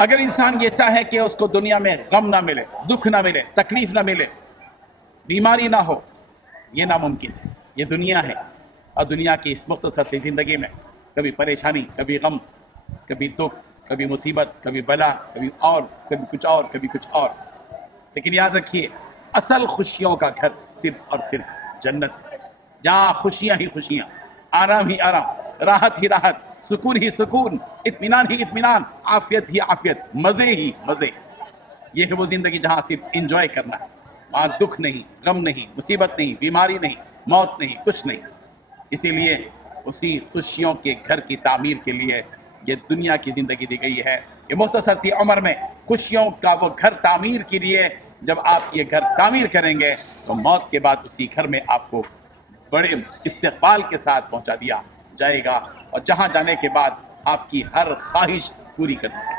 अगर इंसान ये चाहे कि उसको दुनिया में गम ना मिले, दुख ना मिले, तकलीफ ना मिले, बीमारी ना हो, ये नामुमकिन है। ये दुनिया है और दुनिया की इस मुख्तसर सी ज़िंदगी में कभी परेशानी, कभी गम, कभी दुख, कभी मुसीबत, कभी बला, कभी कुछ और, कभी कुछ और। लेकिन याद रखिए, असल खुशियों का घर सिर्फ और सिर्फ जन्नत है, जहाँ खुशियाँ ही खुशियाँ, आराम ही आराम, राहत ही राहत, सुकून ही सुकून, इत्मीनान ही इत्मीनान, आफियत ही आफियत, मज़े ही मज़े। ये है वो ज़िंदगी जहाँ सिर्फ इंजॉय करना है, वहाँ दुख नहीं, गम नहीं, मुसीबत नहीं, बीमारी नहीं, मौत नहीं, कुछ नहीं। इसीलिए उसी खुशियों के घर की तामीर के लिए ये दुनिया की ज़िंदगी दी गई है। ये मुख्तसर सी उम्र में खुशियों का वो घर तामीर के लिए, जब आप ये घर तामीर करेंगे तो मौत के बाद उसी घर में आपको बड़े इस्तकबाल के साथ पहुंचा दिया जाएगा और जहां जाने के बाद आपकी हर ख्वाहिश पूरी कर दी जाएगी।